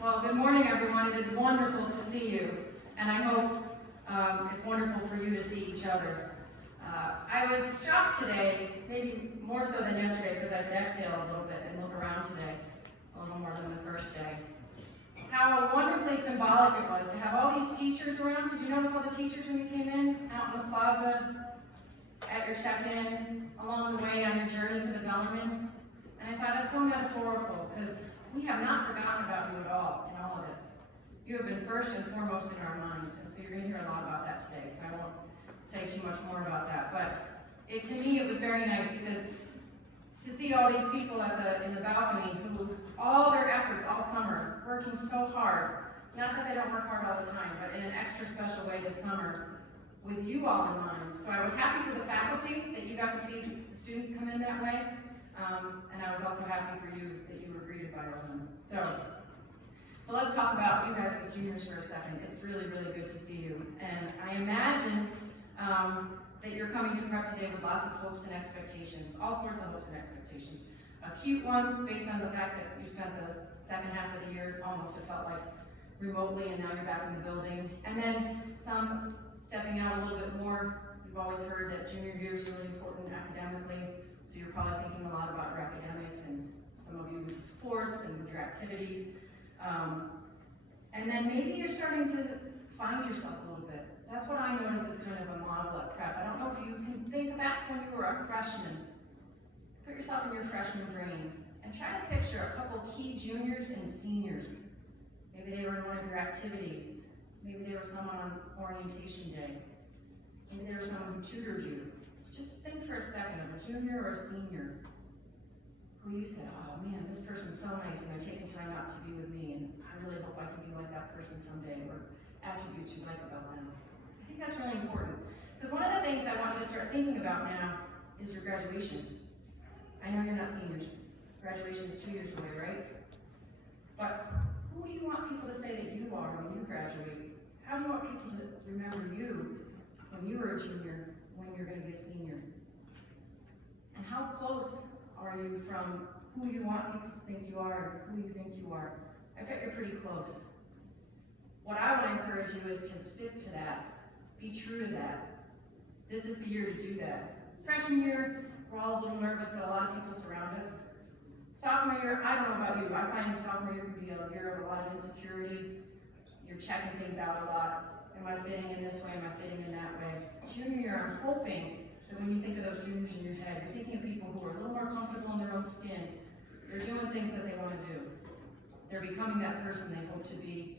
Well, good morning, everyone. It is wonderful to see you, and I hope it's wonderful for you to see each other. I was struck today, maybe more so than yesterday, because I could exhale a little bit and look around today, a little more than the first day. How wonderfully symbolic it was to have all these teachers around. Did you notice all the teachers when you came in, out in the plaza, at your check-in, along the way on your journey to the Bellarmine? And I thought that's so metaphorical, because we have not forgotten about you at all in all of this. You have been first and foremost in our mind, and so you're going to hear a lot about that today, so I won't say too much more about that. But to me, it was very nice, because to see all these people in the balcony who, all their efforts all summer, working so hard, not that they don't work hard all the time, but in an extra special way this summer, with you all in mind. So I was happy for the faculty that you got to see the students come in that way, and I was also happy for you that you were greeted by all of them. So, but let's talk about you guys as juniors for a second. It's really, really good to see you. And I imagine that you're coming to prep today with lots of hopes and expectations, all sorts of hopes and expectations. Cute ones based on the fact that you spent the second half of the year, almost it felt like, remotely, and now you're back in the building. And then some stepping out a little bit more. You've always heard that junior year is really important academically, so you're probably thinking a lot about your academics, and some of you with sports and your activities. And then maybe you're starting to find yourself a little bit. That's what I notice as kind of a model at prep. I don't know if you can think back when you were a freshman. Put yourself in your freshman brain and try to picture a couple key juniors and seniors. Maybe they were in one of your activities. Maybe they were someone on orientation day. Maybe they were someone who tutored you. Just think for a second of a junior or a senior who you said, oh man, this person's so nice and they're taking time out to be with me, and I really hope I can be like that person someday, or attributes you like about them. I think that's really important, because one of the things I want you to start thinking about now is your graduation. I know you're not seniors. Graduation is 2 years away, right? But who do you want people to say that you are when you graduate? How do you want people to remember you when you were a junior, when you're going to be a senior? And how close are you from who you want people to think you are and who you think you are? I bet you're pretty close. What I would encourage you is to stick to that. Be true to that. This is the year to do that. Freshman year, we're all a little nervous, but a lot of people surround us. Sophomore year, I don't know about you, I find sophomore year can be a year of a lot of insecurity. You're checking things out a lot. Am I fitting in this way? Am I fitting in that way? Junior year, I'm hoping that when you think of those juniors in your head, you're thinking of people who are a little more comfortable in their own skin. They're doing things that they want to do. They're becoming that person they hope to be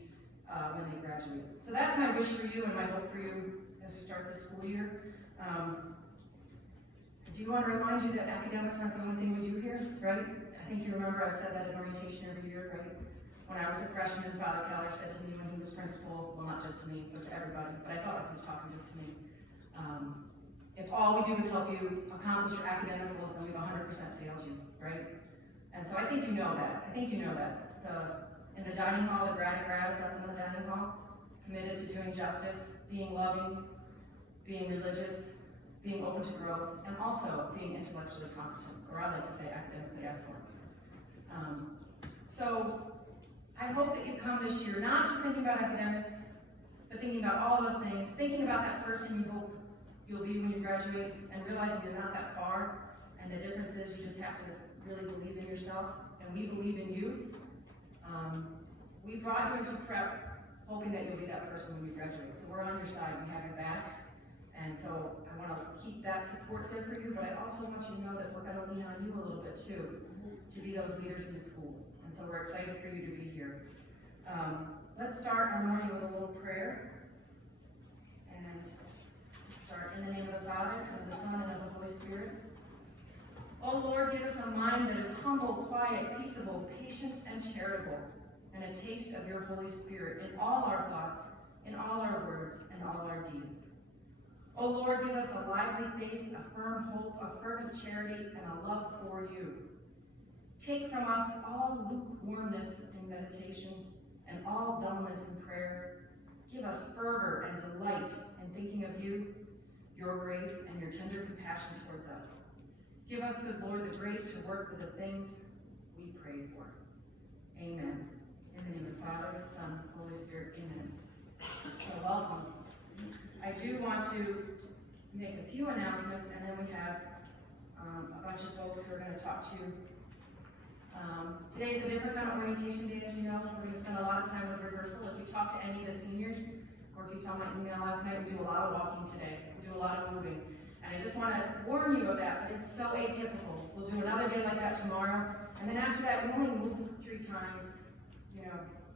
when they graduate. So that's my wish for you and my hope for you as we start this school year. I do want to remind you that academics aren't the only thing we do here, right? I think you remember I said that in orientation every year, right? When I was a freshman, Father Keller said to me when he was principal, well, not just to me, but to everybody, but I felt like he was talking just to me. If all we do is help you accomplish your academic goals, then we've 100% failed you, right? And so I think you know that. I think you know that. In the dining hall, the grad is up in the dining hall, committed to doing justice, being loving, being religious, being open to growth, and also being intellectually competent, or I like to say academically excellent. So I hope that you come this year not just thinking about academics, but thinking about all those things, thinking about that person you hope you'll be when you graduate, and realizing you're not that far, and the difference is you just have to really believe in yourself, and we believe in you. We brought you into prep hoping that you'll be that person when you graduate, so we're on your side, we have your back, and so I want to keep that support there for you, but I also want you to know that we're going to lean on you a little bit too, to be those leaders in the school, and so we're excited for you to be here. Let's start our morning with a little prayer, and start in the name of the Father, and of the Son, and of the Holy Spirit. O Lord, give us a mind that is humble, quiet, peaceable, patient, and charitable, and a taste of your Holy Spirit in all our thoughts, in all our words, and all our deeds. O Lord, give us a lively faith, a firm hope, a fervent charity, and a love for you. Take from us all lukewarmness in meditation, and all dullness in prayer. Give us fervor and delight in thinking of you, your grace, and your tender compassion towards us. Give us, good Lord, the grace to work for the things we pray for. Amen. In the name of the Father, Son, Holy Spirit, amen. So welcome. I do want to make a few announcements, and then we have a bunch of folks who are going to talk to you. Today is a different kind of orientation day, as you know. We're going to spend a lot of time with rehearsal. If you talk to any of the seniors, or if you saw my email last night, we do a lot of walking today. We do a lot of moving. And I just want to warn you of that, but it's so atypical. We'll do another day like that tomorrow, and then after that, we only move 3 times,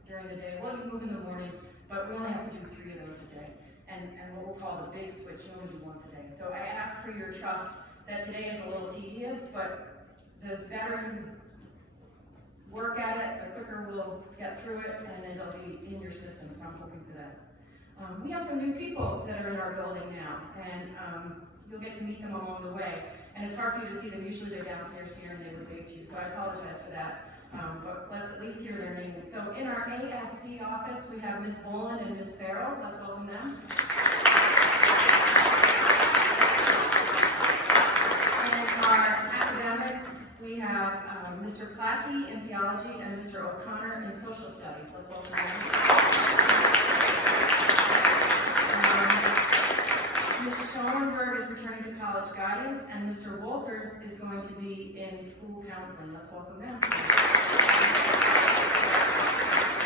during the day. We'll move in the morning, but we only have to do 3 of those a day. And what we'll call the big switch, you only do once a day. So I ask for your trust that today is a little tedious, but the better you work at it, the quicker we'll get through it, and then it'll be in your system, so I'm hoping for that. We have some new people that are in our building now, and you'll get to meet them along the way. And it's hard for you to see them. Usually they're downstairs here and they would wave to you, so I apologize for that. But let's at least hear their names. So in our ASC office, we have Miss Boland and Miss Farrell. Let's welcome them. In our academics, we have Mr. Clackey in Theology and Mr. O'Connor in Social Studies. Let's welcome them. Ms. Schoenberg is returning to college guidance, and Mr. Wolkers is going to be in school counseling. Let's welcome them.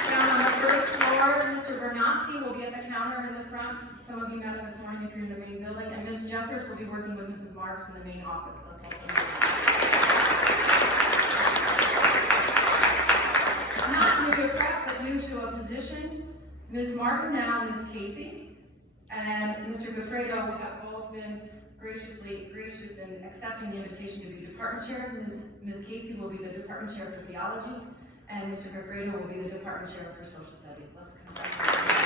Down on the first floor, Mr. Bernosky will be at the counter in the front. Some of you met him this morning if you're in the main building, and Ms. Jeffers will be working with Mrs. Marks in the main office. Let's welcome them. Not new to prep, but new to a position. Ms. Martin now is Catie. And Mr. Goffredo have both been gracious in accepting the invitation to be department chair. Ms. Catie will be the department chair for Theology, and Mr. Goffredo will be the department chair for Social Studies. Let's congratulate them.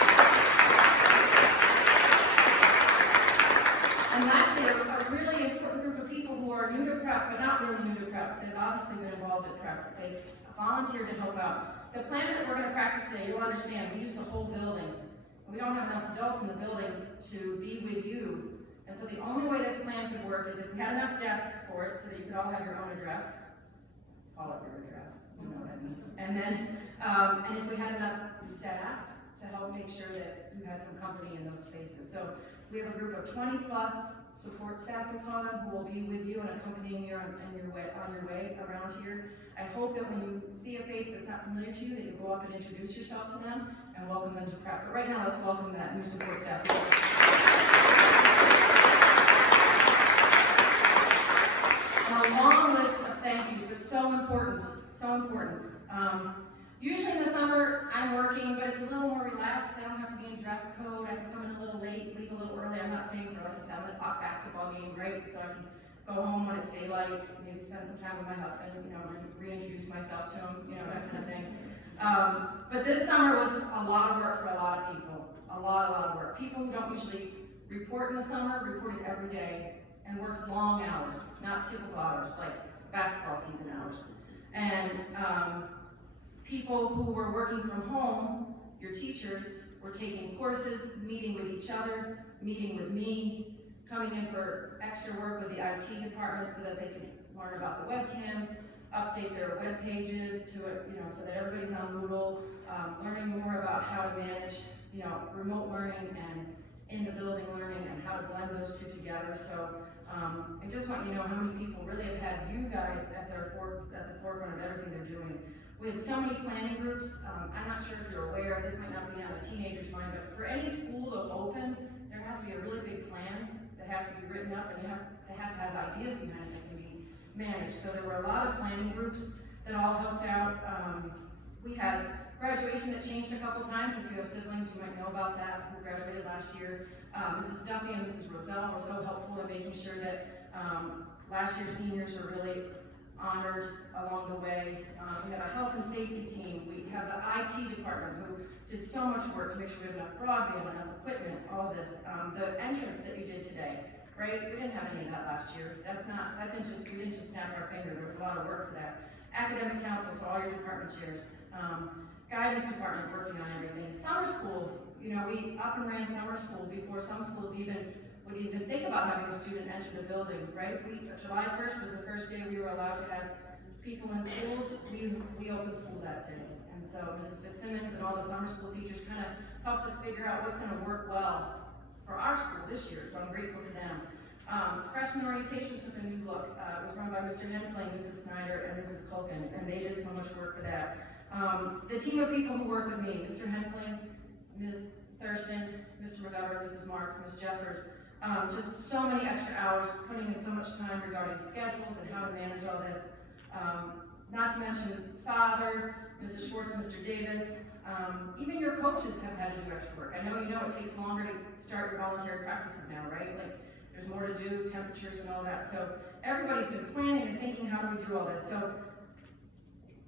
And lastly, a really important group of people who are new to prep, but not really new to prep. They've obviously been involved in prep. They volunteered to help out. The plan that we're going to practice today, you'll understand, we use the whole building. We don't have enough adults in the building to be with you. And so the only way this plan could work is if we had enough desks for it so that you could all have your own address. Call it your address, you know what I mean. And then, and if we had enough staff to help make sure that you had some company in those spaces. So we have a group of 20 plus support staff, we call them, who will be with you and accompanying you on your way around here. I hope that when you see a face that's not familiar to you, that you go up and introduce yourself to them and welcome them to prep. But right now, let's welcome that new support staff. A long list of thank yous, but so important, so important. Usually in the summer, I'm working, but it's a little more relaxed. I don't have to be in dress code. I can come in a little late, leave a little early. I'm not staying for like a 7 o'clock basketball game, right? So I can go home when it's daylight, maybe spend some time with my husband, reintroduce myself to him, that kind of thing. But this summer was a lot of work for a lot of people. A lot of work. People who don't usually report in the summer reported every day and worked long hours, not typical hours, like basketball season hours. And people who were working from home, your teachers, were taking courses, meeting with each other, meeting with me, coming in for extra work with the IT department so that they could learn about the webcams, update their web pages to it, so that everybody's on Moodle, learning more about how to manage, remote learning and in the building learning and how to blend those two together. So I just want you to know how many people really have had you guys at the forefront of everything they're doing. We had so many planning groups. I'm not sure if you're aware, this might not be on a teenager's mind, but for any school to open, there has to be a really big plan that has to be written up, and it has to have ideas behind it that can be managed. So there were a lot of planning groups that all helped out. We had graduation that changed a couple times. If you have siblings, you might know about that, who graduated last year. Mrs. Duffy and Mrs. Roselle were so helpful in making sure that last year's seniors were really honored along the way. We have a health and safety team. We have the IT department who did so much work to make sure we have enough broadband, enough equipment, all this. The entrance that you did today, right? We didn't have any of that last year. We didn't just snap our finger. There was a lot of work for that. Academic council, so all your department chairs. Guidance department working on everything. Summer school, we up and ran summer school before some schools would even think about having a student enter the building, right? July 1st was the first day we were allowed to have people in schools. We opened school that day. And And so Mrs. Fitzsimmons and all the summer school teachers kind of helped us figure out what's going to work well for our school this year, so I'm grateful to them. Freshman orientation took a new look. It was run by Mr. Henfling, Mrs. Snyder, and Mrs. Culkin, and they did so much work for that. The team of people who work with me, Mr. Henfling, Ms. Thurston, Mr. McGovern, Mrs. Marks, Ms. Jeffers, just so many extra hours, putting in so much time regarding schedules and how to manage all this. Not to mention Father, Mrs. Schwartz, Mr. Davis, even your coaches have had to do extra work. I know you know it takes longer to start your voluntary practices now, right? Like, there's more to do, temperatures and all that. So everybody's been planning and thinking, how do we do all this? So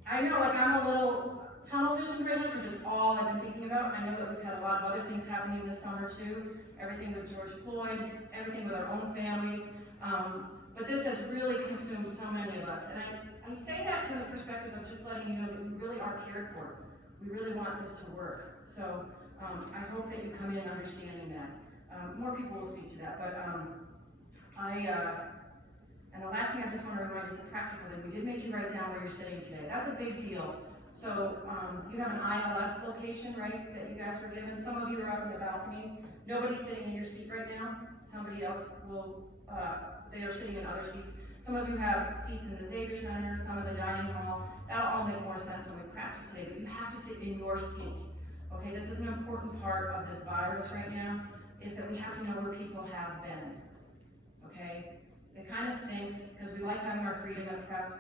I know, like, I'm a little tunnel vision right now because it's all I've been thinking about. I know that we've had a lot of other things happening this summer too. Everything with George Floyd, everything with our own families. But this has really consumed so many of us. And I say that from the perspective of just letting you know that we really are cared for. We really want this to work. So I hope that you come in understanding that. More people will speak to that, but and the last thing I just want to remind you is practically, we did make you write down where you're sitting today. That's a big deal. So you have an ILS location, right, that you guys were given. Some of you are up in the balcony. Nobody's sitting in your seat right now. Somebody else will, they are sitting in other seats. Some of you have seats in the Xavier Center, some in the dining hall. That'll all make more sense when we practice today, but you have to sit in your seat. Okay, this is an important part of this virus right now, is that we have to know where people have been, okay? It kind of stinks, because we like having our freedom at prep,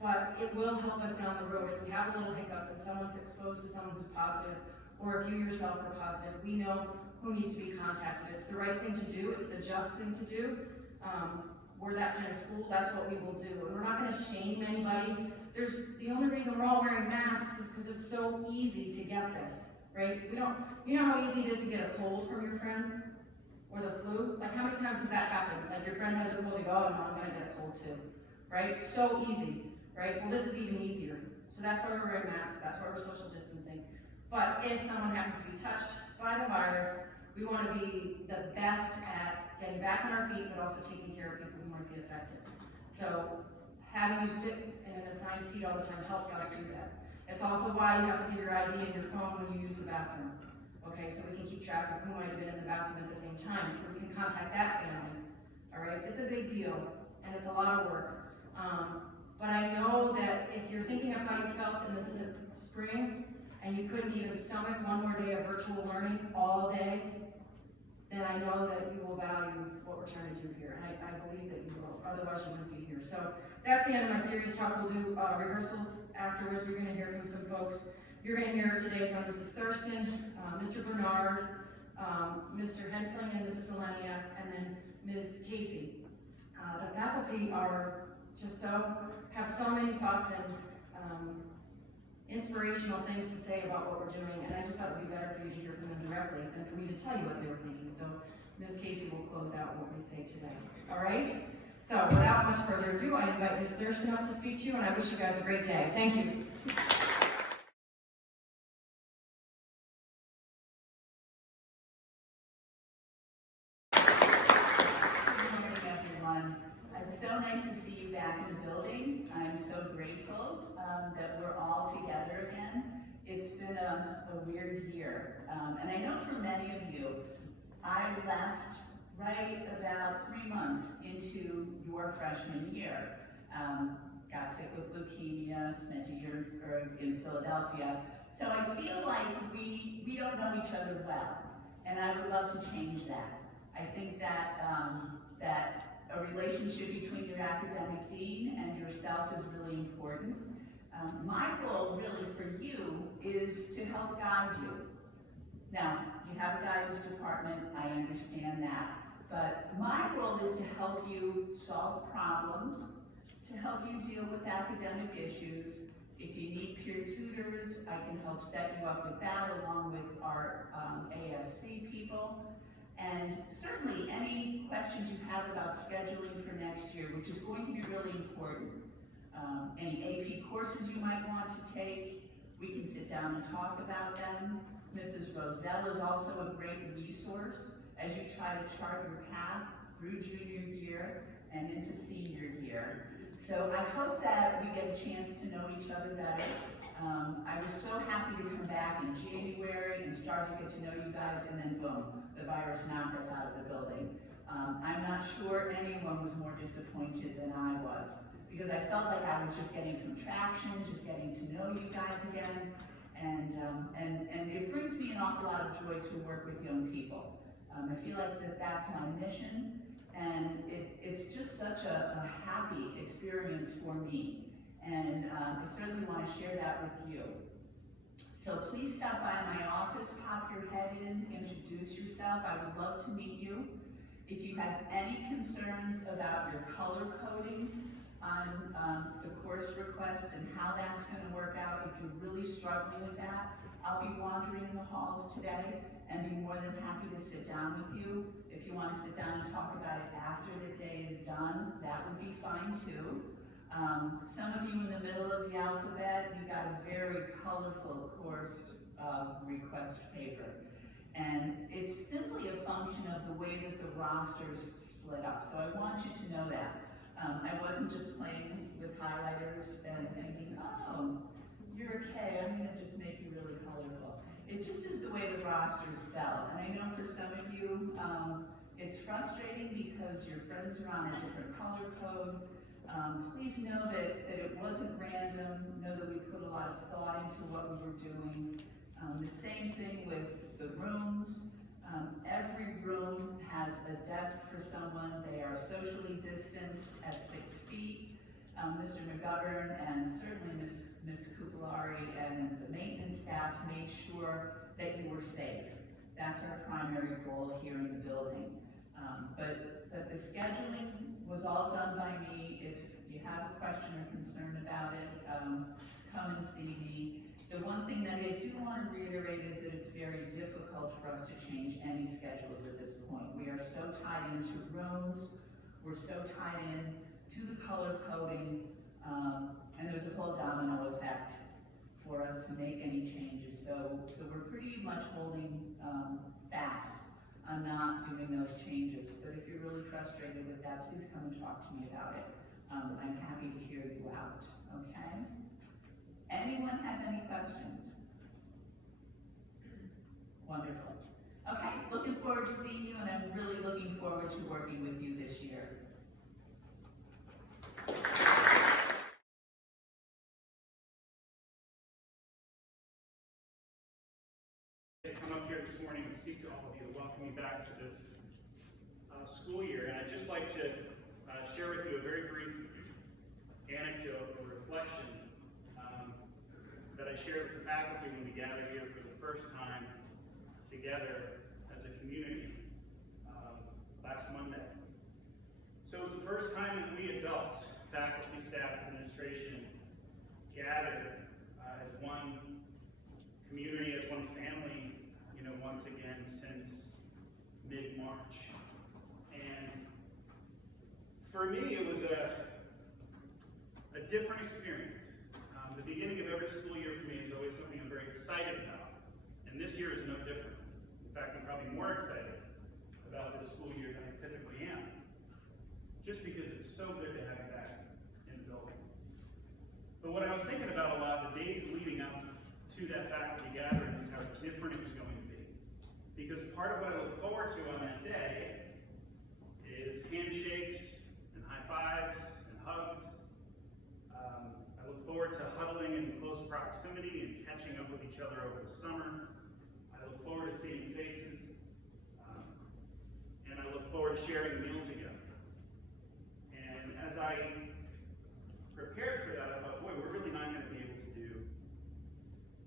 but it will help us down the road. If we have a little hiccup and someone's exposed to someone who's positive, or if you yourself are positive, we know who needs to be contacted. It's the right thing to do, it's the just thing to do. We're that kind of school, that's what we will do. And we're not gonna shame anybody. The only reason we're all wearing masks is because it's so easy to get this, right? You know how easy it is to get a cold from your friends? Or the flu? Like, how many times has that happened? Like, your friend has a cold, you go, oh no, I'm gonna get a cold too, right? So easy, right? Well, this is even easier. So that's why we're wearing masks, that's why we're social distancing. But if someone happens to be touched by the virus, we want to be the best at getting back on our feet, but also taking care of people who might be affected. So having you sit in an assigned seat all the time helps us do that. It's also why you have to give your ID and your phone when you use the bathroom. Okay, so we can keep track of who might have been in the bathroom at the same time, so we can contact that family. All right, it's a big deal, and it's a lot of work. But I know that if you're thinking of how you felt in the spring, and you couldn't even stomach one more day of virtual learning all day, then I know that you will value what we're trying to do here, and I believe that you will, otherwise you wouldn't be here. So that's the end of my series talk. We'll do rehearsals afterwards. We're going to hear from some folks. You're going to hear today from Mrs. Thurston, Mr. Bernard, Mr. Henfling, and Mrs. Zeleniak, and then Ms. Catie. The faculty are just have so many thoughts and inspirational things to say about what we're doing, and I just thought it would be better for you to hear from them directly than for me to tell you what they were thinking. So Ms. Catie will close out what we say today. All right? So without much further ado, I invite Ms. Thurston up to speak to you, and I wish you guys a great day. Thank you. It's so nice to see you back in the building. I'm so grateful that we're all together again. It's been a weird year. And I know for many of you, I left right about 3 months into your freshman year. Got sick with leukemia, spent a year in Philadelphia. So I feel like we don't know each other well. And I would love to change that. I think that that a relationship between your academic dean and yourself is really important. My goal really for you is to help guide you. Now, you have a guidance department, I understand that, but my goal is to help you solve problems, to help you deal with academic issues. If you need peer tutors, I can help set you up with that along with our ASC people. And certainly any questions you have about scheduling for next year, which is going to be really important. Any AP courses you might want to take, we can sit down and talk about them. Mrs. Roselle is also a great resource as you try to chart your path through junior year and into senior year. So I hope that we get a chance to know each other better. I was so happy to come back in January and start to get to know you guys, and then boom, the virus knocked us out of the building. I'm not sure anyone was more disappointed than I was, because I felt like I was just getting some traction, just getting to know you guys again, and it brings me an awful lot of joy to work with young people. I feel like that's my mission, and it's just such a happy experience for me, and I certainly want to share that with you. So please stop by my office, pop your head in, introduce yourself. I would love to meet you. If you have any concerns about your color coding on the course requests and how that's going to work out, if you're really struggling with that, I'll be wandering in the halls today and be more than happy to sit down with you. If you want to sit down and talk about it after the day is done, that would be fine too. Some of you in the middle of the alphabet, you got a very colorful course request paper. And it's simply a function of the way that the rosters split up. So I want you to know that. I wasn't just playing with highlighters and thinking, oh, you're okay, I'm gonna just make you really colorful. It just is the way the rosters fell. And I know for some of you, it's frustrating because your friends are on a different color code. Please know that it wasn't random. Know that we put a lot of thought into what we were doing. The same thing with the rooms. Every room has a desk for someone. They are socially distanced at 6 feet. Mr. McGovern and certainly Ms. Cupillari and the maintenance staff made sure that you were safe. That's our primary goal here in the building. But the scheduling was all done by me. If you have a question or concern about it, come and see me. The one thing that I do want to reiterate is that it's very difficult for us to change any schedules at this point. We are so tied into rooms, we're so tied in to the color coding, and there's a whole domino effect for us to make any changes. So we're pretty much holding fast on not doing those changes. But if you're really frustrated with that, please come and talk to me about it. I'm happy to hear you out, okay? Anyone have any questions? Wonderful. Okay, looking forward to seeing you, and I'm really looking forward to working with you this year. To come up here this morning and speak to all of you, welcome you back to this school year. And I'd just like to share with you a very brief anecdote or reflection that I shared with the faculty when we gathered here for the first time together as a community last Monday. So it was the first time that we adults, faculty, staff, administration, gathered as one community, as one family, once again since mid-March. And for me, it was a different experience. The beginning of every school year for me is always something I'm very excited about. And this year is no different. In fact, I'm probably more excited about this school year than I typically am. Just because it's so good to have you back in the building. But what I was thinking about a lot the days leading up to that faculty gathering is how different it was going to be. Because part of what I look forward to on that day is handshakes and high fives and hugs. I look forward to huddling in close proximity and catching up with each other over the summer. I look forward to seeing faces. And I look forward to sharing a meal together. And as I prepared for that, I thought, boy, we're really not going to be able to do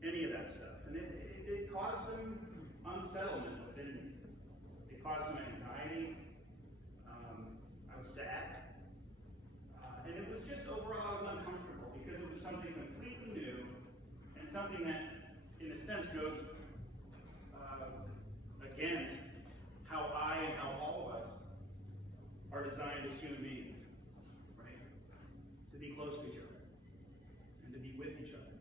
any of that stuff. And it caused some unsettlement within me. It caused some anxiety. I was sad. And it was just overall, I was uncomfortable because it was something completely new and something that, in a sense, goes against how I and how all of us are designed as human beings, right? To be close to each other and to be with each other.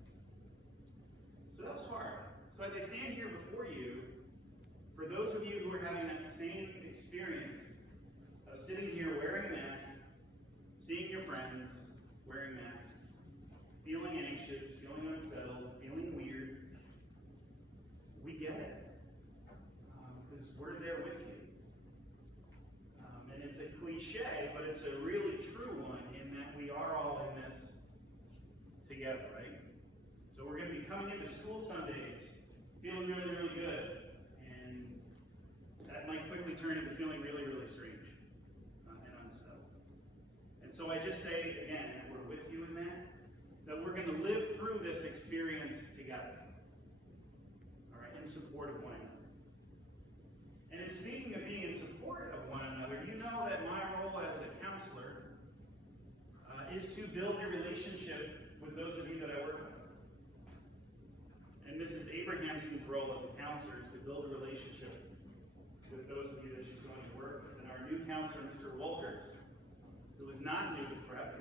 So that was hard. So as I stand here before you, for those of you who are having that same experience of sitting here wearing a mask, seeing your friends wearing masks, feeling anxious, feeling unsettled, it's a really true one in that we are all in this together, right? So we're going to be coming into school Sundays feeling really, really good. And that might quickly turn into feeling really, really strange and unsettled. And so I just say, again, that we're with you in that we're going to live through this experience together. All right, in support of one another. And in speaking of being in support of one another, you know that my role as a counselor is to build a relationship with those of you that I work with. And Mrs. Abrahamson's role as a counselor is to build a relationship with those of you that she's going to work with. And our new counselor, Mr. Walters, who is not new to prep,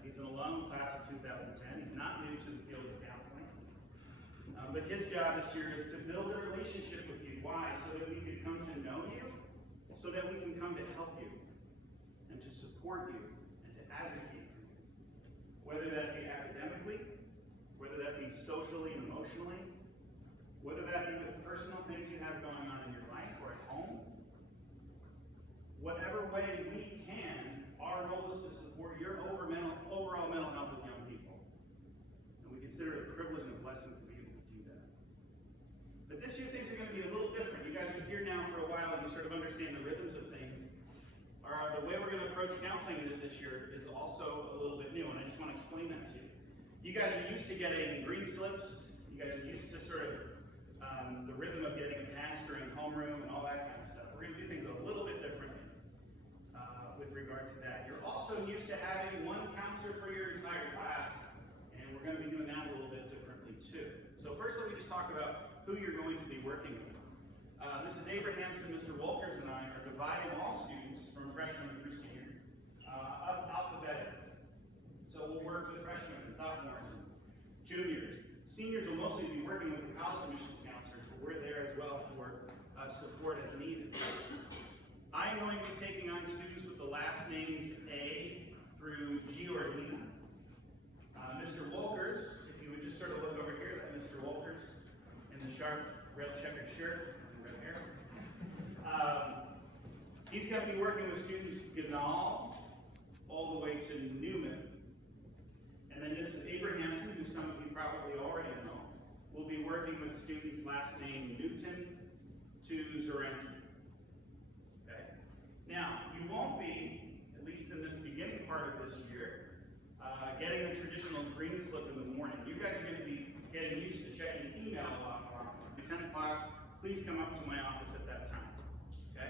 he's an alum, class of 2010. He's not new to the field of counseling. But his job this year is to build a relationship with you. Why? So that we can come to know you, so that we can come to help you, and to support you, and to advocate for you. Whether that be academically, whether that be socially and emotionally, whether that be with personal things you have going on in your life or at home. Whatever way we can, our role is to support your overall mental health as young people. And we consider it a privilege and a blessing to be able to do that. But this year things are going to be a little different. You guys are here now for a while and you sort of understand the rhythms of things. The way we're going to approach counseling this year is also a little bit new, and I just want to explain that to you. You guys are used to getting green slips. You guys are used to sort of the rhythm of getting a pass during homeroom and all that kind of stuff. We're going to do things a little bit differently with regard to that. You're also used to having one counselor for your entire class, and we're going to be doing that a little bit differently too. So first, let me just talk about who you're going to be working with. Mrs. Abrahamson, Mr. Walters, and I are dividing all students from freshman through senior alphabetically. So we'll work with freshmen and sophomores and juniors. Seniors will mostly be working with the college admissions counselors, but we're there as well for support as needed. I'm going to be taking on students with the last names A through G or Lena. Mr. Walters, if you would just sort of look over here, that Mr. Walters in the sharp red checkered shirt and red hair. He's going to be working with students Ganal all the way to Newman. And then Mrs. Abrahamson, who some of you probably already know, will be working with students last name Newton to Zorenski. Okay? Now, you won't be, at least in this beginning part of this year, getting the traditional green slip in the morning. You guys are going to be getting used to checking email a lot more. At 10 o'clock, please come up to my office at that time. Okay?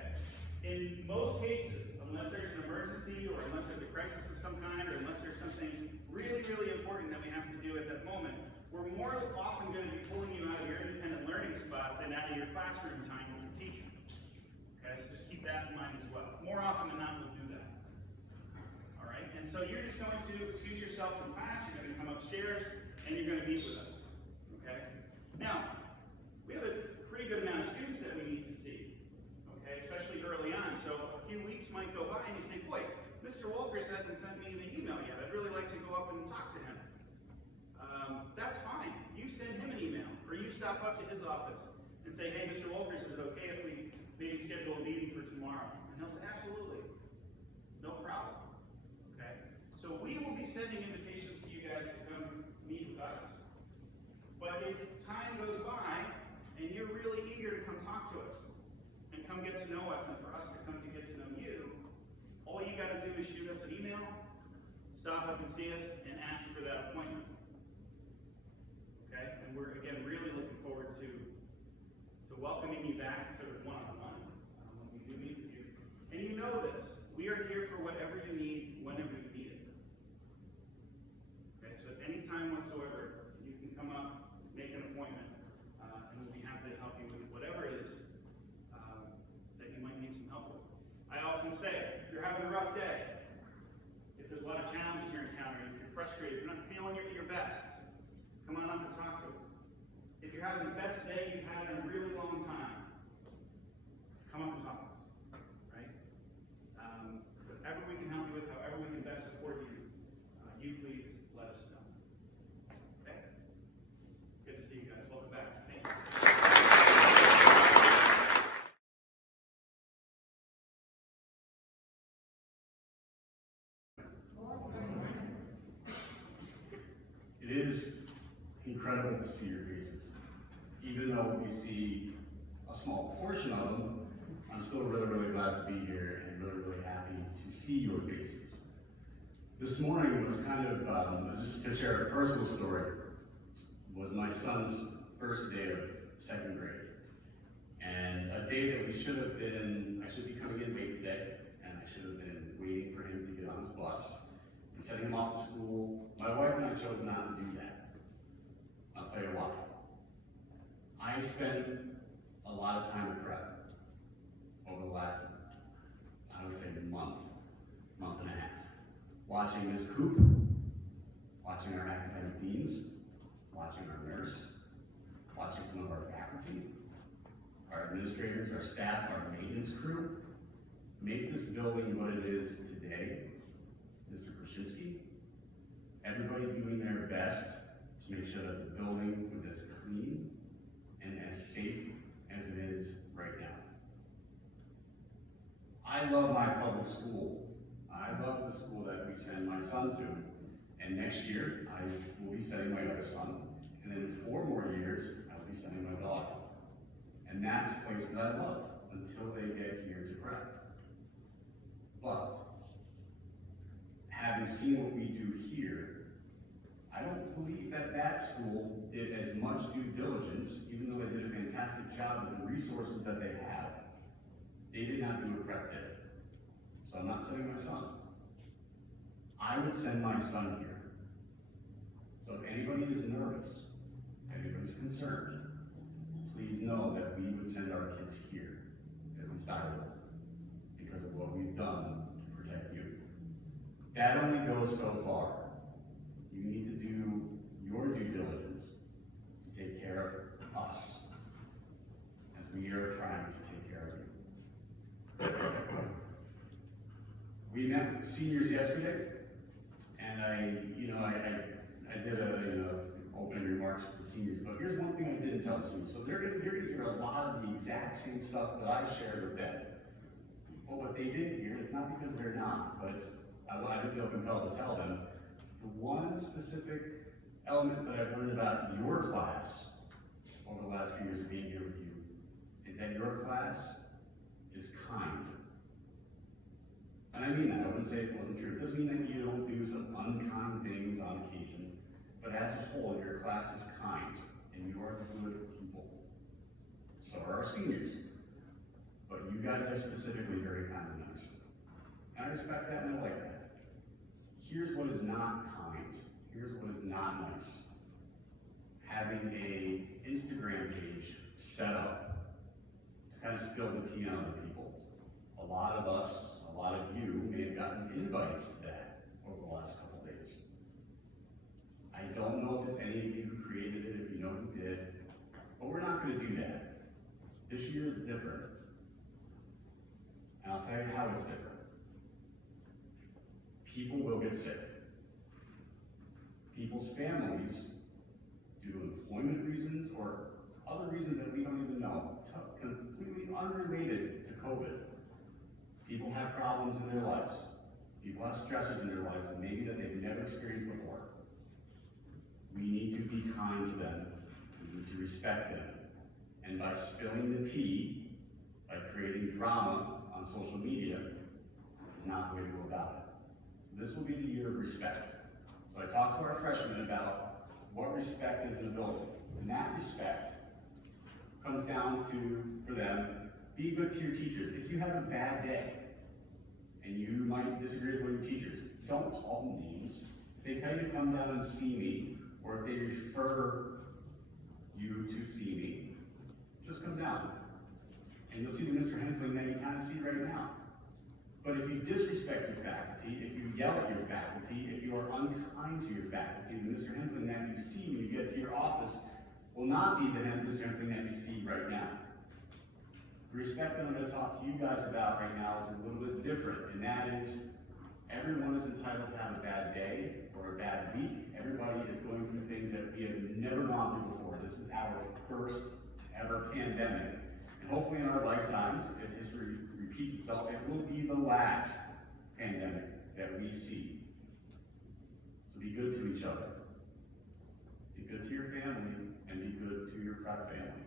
In most cases, unless there's an emergency or unless there's a crisis of some kind or unless there's something really, really important that we have to do at that moment, we're more often going to be pulling you out of your independent learning spot than out of your classroom time with your teacher. Okay, so just keep that in mind as well. More often than not, we'll do that. All right, and so you're just going to excuse yourself from class, you're going to come upstairs, and you're going to meet with us. Okay? Now, we have a pretty good amount of students that we need to see. Okay, especially early on. So a few weeks might go by and you say, boy, Mr. Walters hasn't sent me the email yet. I'd really like to go up and talk to him. That's fine. You send him an email, or you stop up to his office and say, hey, Mr. Walters, is it okay if we maybe schedule a meeting for tomorrow? And he'll say, absolutely. No problem. Okay? So we will be sending invitations to you guys to come meet with us. But if time goes by and you're really eager to come talk to us and come get to know us and for us to come to get to know you, all you got to do is shoot us an email, stop up and see us, and ask for that appointment. Okay? And we're, again, really looking forward to welcoming you back sort of one-on-one when we do meet with you. And you know this. We are here for whatever you need, whenever you need it. Okay? So at any time whatsoever, you can come up, make an appointment, and we'll be happy to help you with whatever it is that you might need some help with. I often say, if you're having a rough day, if there's a lot of challenges you're encountering, if you're frustrated, if you're not feeling your best, come on up and talk to us. If you're having the best day you've had in a really long time, come up and talk to us. Right? Whatever we can help you with, however we can best support you, you please let us know. Okay? Good to see you guys. Welcome back. Thank you. incredible to see your faces. Even though we see a small portion of them, I'm still really, really glad to be here and really, really happy to see your faces. This morning was kind of, just to share a personal story, was my son's first day of second grade. And a day that I should be coming in late today, and I should have been waiting for him to get on his bus and sending him off to school. My wife and I chose not to do that. I'll tell you why. I spent a lot of time at prep over the last, I would say, month and a half, watching Miss Coop, watching our academic deans, watching our nurse, watching some of our faculty, our administrators, our staff, our maintenance crew, make this building what it is today. Mr. Krasinski, everybody doing their best to make sure that the building was as clean and as safe as it is right now. I love my public school. I love the school that we send my son to. And next year, I will be sending my other son. And then in 4 more years, I will be sending my daughter. And that's a place that I love until they get here to prep. But having seen what we do here, I don't believe that that school did as much due diligence, even though they did a fantastic job with the resources that they have. They did not do a prep day. So I'm not sending my son. I would send my son here. So if anybody is nervous, if anybody's concerned, please know that we would send our kids here, at least I would, because of what we've done to protect you. That only goes so far. You need to do your due diligence to take care of us, as we are trying to take care of you. We met with the seniors yesterday, and I did opening remarks for the seniors, but here's one thing I didn't tell the seniors. So you're going to hear a lot of the exact same stuff that I shared with them. But what they did hear, it's not because they're not, but I didn't feel compelled to tell them. The one specific element that I've learned about your class over the last few years of being here with you is that your class is kind. And I mean that. I wouldn't say it wasn't true. It doesn't mean that you don't do some unkind things on occasion. But as a whole, your class is kind, and you are good people. So are our seniors. But you guys are specifically very kind and nice. And I respect that and I like that. Here's what is not kind. Here's what is not nice. Having an Instagram page set up to kind of spill the tea on other people. A lot of us, a lot of you may have gotten invites to that over the last couple of days. I don't know if it's any of you who created it, if you know who did, but we're not going to do that. This year is different. And I'll tell you how it's different. People will get sick. People's families, due to employment reasons or other reasons that we don't even know, completely unrelated to COVID. People have problems in their lives. People have stressors in their lives, and maybe that they've never experienced before. We need to be kind to them. We need to respect them. And by spilling the tea, by creating drama on social media, is not the way to go about it. This will be the year of respect. So I talked to our freshmen about what respect is in the building. And that respect comes down to, for them, be good to your teachers. If you have a bad day, and you might disagree with one of your teachers, don't call them names. If they tell you to come down and see me, or if they refer you to see me, just come down. And you'll see the Mr. Henfling that you kind of see right now. But if you disrespect your faculty, if you yell at your faculty, if you are unkind to your faculty, the Mr. Henfling that you see when you get to your office will not be the Mr. Henfling that you see right now. The respect that I'm going to talk to you guys about right now is a little bit different, and that is everyone is entitled to have a bad day or a bad week. Everybody is going through things that we have never gone through before. This is our first ever pandemic. And hopefully in our lifetimes, if history repeats itself, it will be the last pandemic that we see. So be good to each other. Be good to your family and be good to your proud family.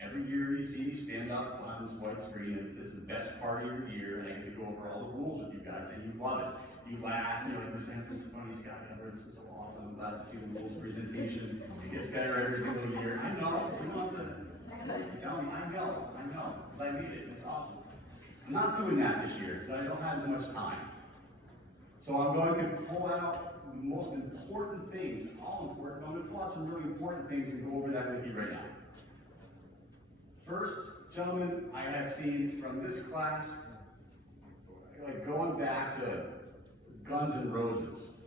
Every year you see me stand up on this white screen, and it's the best part of your year, and I get to go over all the rules with you guys, and you love it. You laugh, and you're like, Mr. Henfling's the funniest guy ever, this is so awesome, I'm glad to see the rules presentation. It gets better every single year. I know, you love it. Tell me, I know, because I read it, it's awesome. I'm not doing that this year, because I don't have as much time. So I'm going to pull out the most important things. It's all important, but I'm going to pull out some really important things and go over that with you right now. First, gentlemen, I have seen from this class, like going back to Guns N' Roses.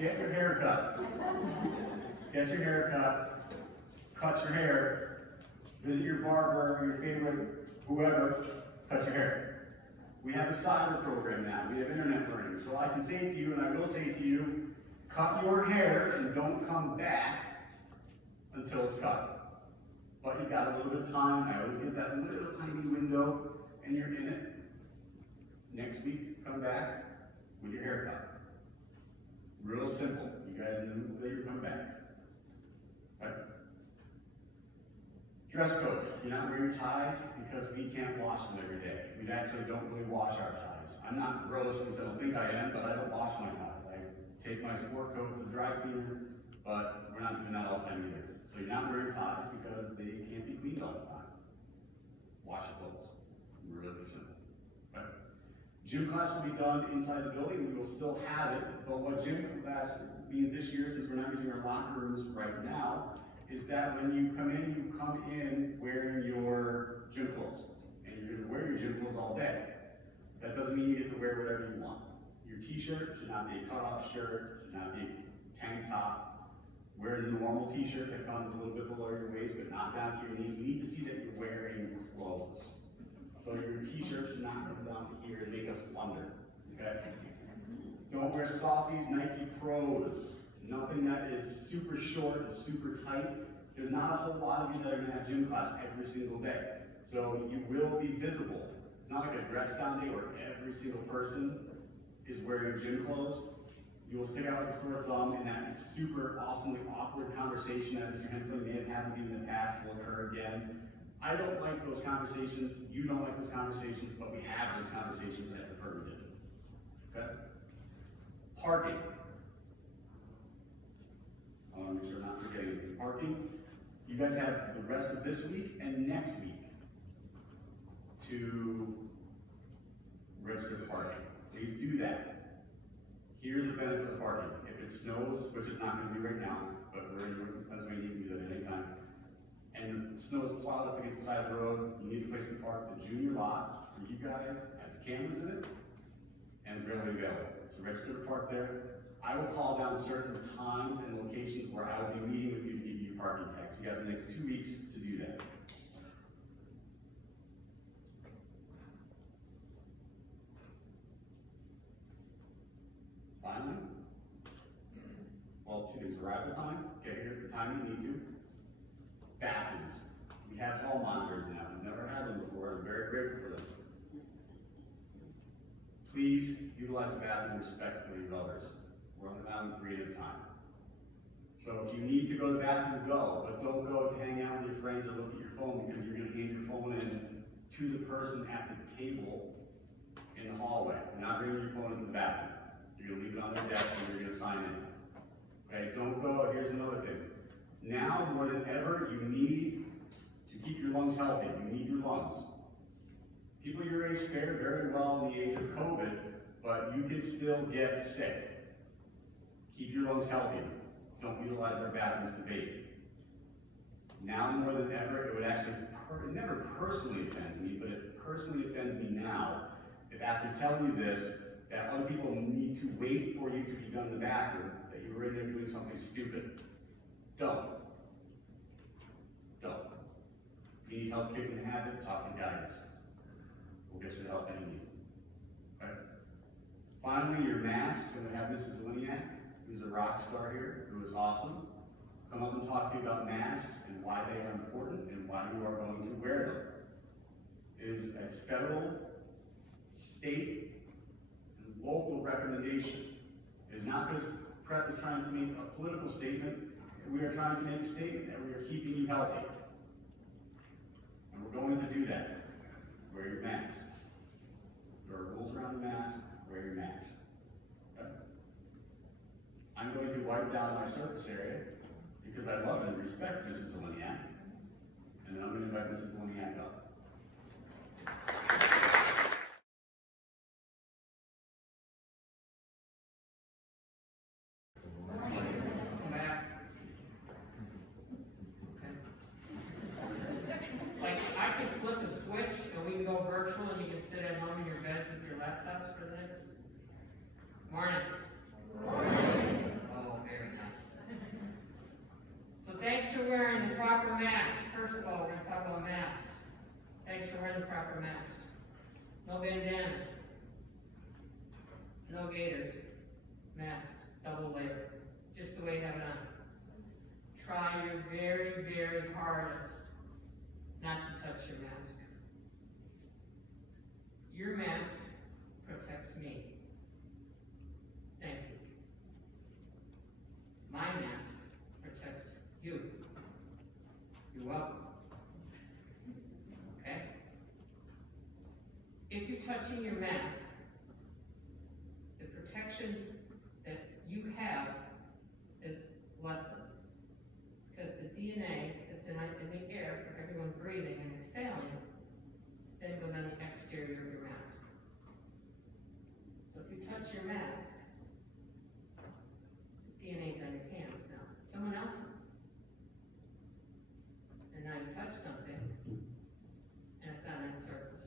Get your hair cut. Get your hair cut. Cut your hair. Visit your barber, your favorite, whoever, cut your hair. We have a cyber program now. We have internet learning. So I can say to you, and I will say to you, cut your hair and don't come back until it's cut. But you got a little bit of time. I always get that little tiny window, and you're in it. Next week, come back with your haircut. Real simple. You guys know that you're coming back. Right? Dress code. You're not wearing your tie because we can't wash them every day. We actually don't really wash our ties. I'm not gross because I don't think I am, but I don't wash my ties. I take my sport coat to the dry cleaner, but we're not doing that all the time either. So you're not wearing ties because they can't be cleaned all the time. Wash your clothes. Really simple. Right? Gym class will be done inside the building. We will still have it, but what gym class means this year, since we're not using our locker rooms right now, is that when you come in wearing your gym clothes. And you're going to wear your gym clothes all day. That doesn't mean you get to wear whatever you want. Your t-shirt should not be a cut-off shirt, should not be a tank top. Wear a normal t-shirt that comes a little bit below your waist, but not down to your knees. We need to see that you're wearing clothes. So your t-shirt should not come down to here and make us wonder, okay? Don't wear softies, Nike Pros. Nothing that is super short and super tight. There's not a whole lot of you that are gonna have gym class every single day. So you will be visible. It's not like a dress down day where every single person is wearing gym clothes. You will stick out like a sore thumb, and that super awesomely awkward conversation that Mr. Henfling may have had with you in the past will occur again. I don't like those conversations. You don't like those conversations, but we have those conversations, and I prefer we didn't. Okay? Parking. I want to make sure I'm not forgetting anything. Parking. You guys have the rest of this week and next week to register for parking. Please do that. Here's the benefit of parking. If it snows, which is not going to be right now, but we're in Northwest Pennsylvania, you can do that at any time, and the snow is plowed up against the side of the road, you need a place to park. The junior lot for you guys has cameras in it and is readily available. So register to park there. I will call down certain times and locations where I will be meeting with you to give you your parking tags. You got the next 2 weeks to do that. Finally, well, 2 days arrival time, get here at the time you need to. Bathrooms. We have hall monitors now. We've never had them before. I'm very grateful for them. Please utilize the bathroom respectfully of others. We're only allowing 3 at a time. So if you need to go to the bathroom, go, but don't go to hang out with your friends or look at your phone, because you're going to hand your phone in to the person at the table in the hallway. You're not bringing your phone into the bathroom. You're going to leave it on their desk and you're going to sign in. Okay, don't go. Here's another thing. Now, more than ever, you need to keep your lungs healthy. You need your lungs. People your age fare very well in the age of COVID, but you can still get sick. Keep your lungs healthy. Don't utilize our bathrooms to vape. Now more than ever, it would actually, it never personally offends me, but it personally offends me now if after telling you this, that other people need to wait for you to be done in the bathroom, that you were in there doing something stupid. Don't. Don't. If you need help kicking the habit, talk to guidance. We'll get you the help that you need. Okay? Finally, your masks. So we have Mrs. Zeleniak, who's a rock star here, who is awesome. Come up and talk to you about masks and why they are important and why you are going to wear them. It is a federal, state, and local recommendation. It is not because prep is trying to make a political statement, and we are trying to make a statement that we are keeping you healthy. And we're going to do that. Wear your mask. There are rules around the mask, wear your mask. Okay? I'm going to wipe down my surface area because I love and respect Mrs. Zeleniak. And then I'm going to invite Mrs. Zeleniak up. Like, I could flip a switch and we can go virtual and you can sit at home in your beds with your laptops for the next morning. Morning. Oh, very nice. So thanks for wearing the proper mask. First of all, we're going to talk about masks. Thanks for wearing the proper masks. No bandanas. No gaiters. Masks. Double layer. Just the way you have it on. Try your very, very hardest not to touch your mask. Your mask protects me. Thank you. My mask protects you. You're welcome. Okay? If you're touching your mask, the protection that you have is lessened. Because the DNA that's in the air for everyone breathing and exhaling then goes on the exterior of your mask. So if you touch your mask, the DNA's on your hands now. Someone else's. And now you touch something, and it's on that surface.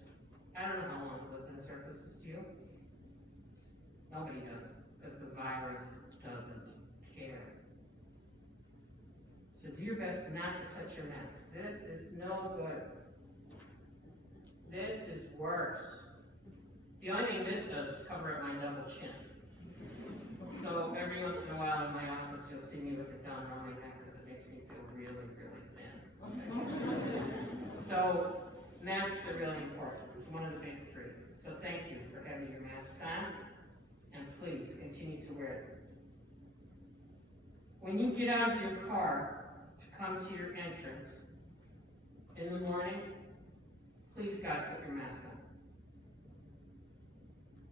I don't know how long those on surfaces to you. Nobody does, because the virus doesn't care. So do your best not to touch your mask. This is no good. This is worse. The only thing this does is cover up my double chin. So every once in a while in my office, you'll see me with it down around my neck because it makes me feel really, really thin. Okay? So masks are really important. It's one of the big three. So thank you for having your masks on, and please continue to wear them. When you get out of your car to come to your entrance in the morning, please God, put your mask on.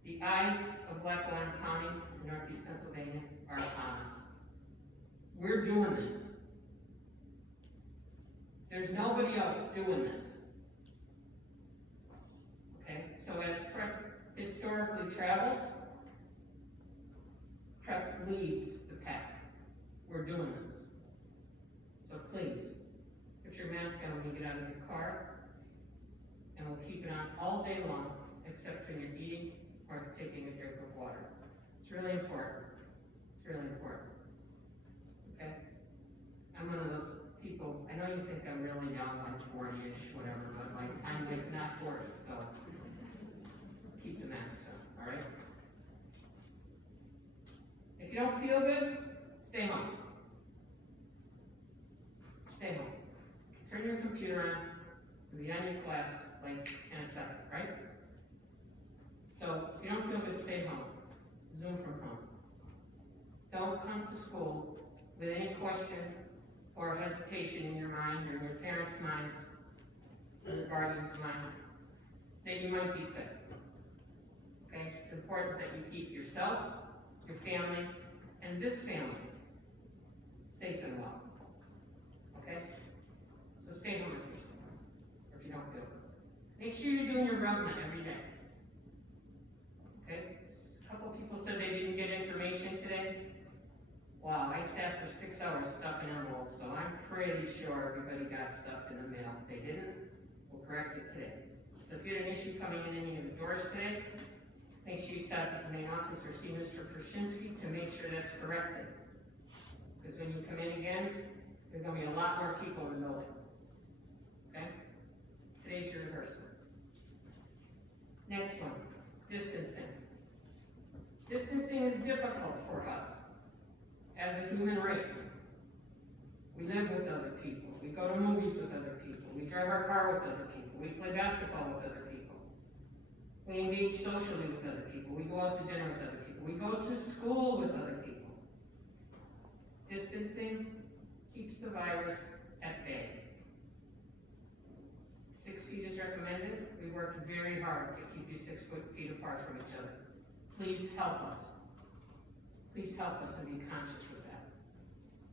The eyes of Lackawanna County in Northeast Pennsylvania are upon us. We're doing this. There's nobody else doing this. Okay, so as PrEP historically travels, PrEP leads the pack. We're doing this. So please, put your mask on when you get out of your car, and we'll keep it on all day long, except when you're eating or taking a drink of water. It's really important. It's really important. Okay? I'm one of those people, I know you think I'm really young, like 40-ish, whatever, but like, I'm like not 40, so keep the masks on, all right? If you don't feel good, stay home. Stay home. Turn your computer on, and be on your class, like, in a second, right? So, if you don't feel good, stay home. Zoom from home. Don't come to school with any question or hesitation in your mind, or in your parents' minds, or the guardian's minds, that you might be sick. Okay? It's important that you keep yourself, your family, and this family safe and well. Okay? So stay home if you're sick, or if you don't feel good. Make sure you're doing your Revman every day. Okay? A couple people said they didn't get information today. Wow, I sat for 6 hours stuffing envelopes, so I'm pretty sure everybody got stuff in the mail. If they didn't, we'll correct it today. So if you had an issue coming in any of the doors today, make sure you stop at the main office or see Mr. Krasinski to make sure that's corrected. Because when you come in again, there's going to be a lot more people in the building. Okay? Today's your rehearsal. Next one, distancing. Distancing is difficult for us as a human race. We live with other people. We go to movies with other people. We drive our car with other people. We play basketball with other people. We engage socially with other people. We go out to dinner with other people. We go to school with other people. Distancing keeps the virus at bay. 6 feet is recommended. We worked very hard to keep you 6 feet apart from each other. Please help us. Please help us and be conscious of that.